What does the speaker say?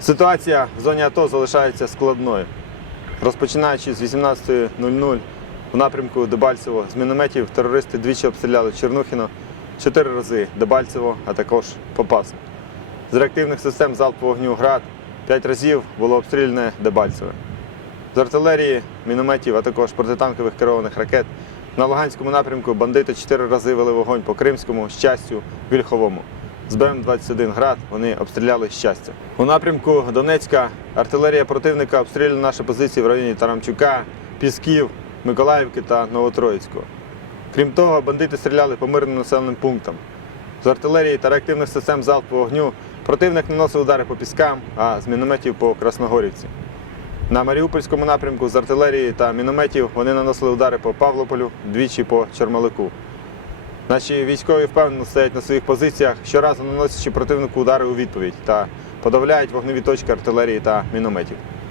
Ситуація в зоні АТО залишається складною. Розпочинаючи з 18.00 у напрямку Дебальцево з мінометів терористи двічі обстріляли Чернухіно, чотири рази Дебальцево, а також Попасну. З реактивних систем залпового вогню ГРАД п'ять разів було обстріляне Дебальцеве. З артилерії, мінометів, а також протитанкових керованих ракет на Луганському напрямку бандити чотири рази вели вогонь по Кримському, Щастю, Вільховому. З БМ-21 град вони обстріляли щастя. У напрямку Донецька артилерія противника обстріляла наші позиції в районі Тарамчука, Пісків, Миколаївки та Новотроїцького. Крім того, бандити стріляли по мирним населеним пунктам. З артилерії та реактивних систем залпового вогню противник наносив удари по піскам, а з мінометів по Красногорівці. На Маріупольському напрямку з артилерії та мінометів вони наносили удари по Павлополю, двічі по Чермалику. Наші військові впевнено стоять на своїх позиціях, щоразу наносячи противнику удари у відповідь та подавляють вогневі точки артилерії та мінометів.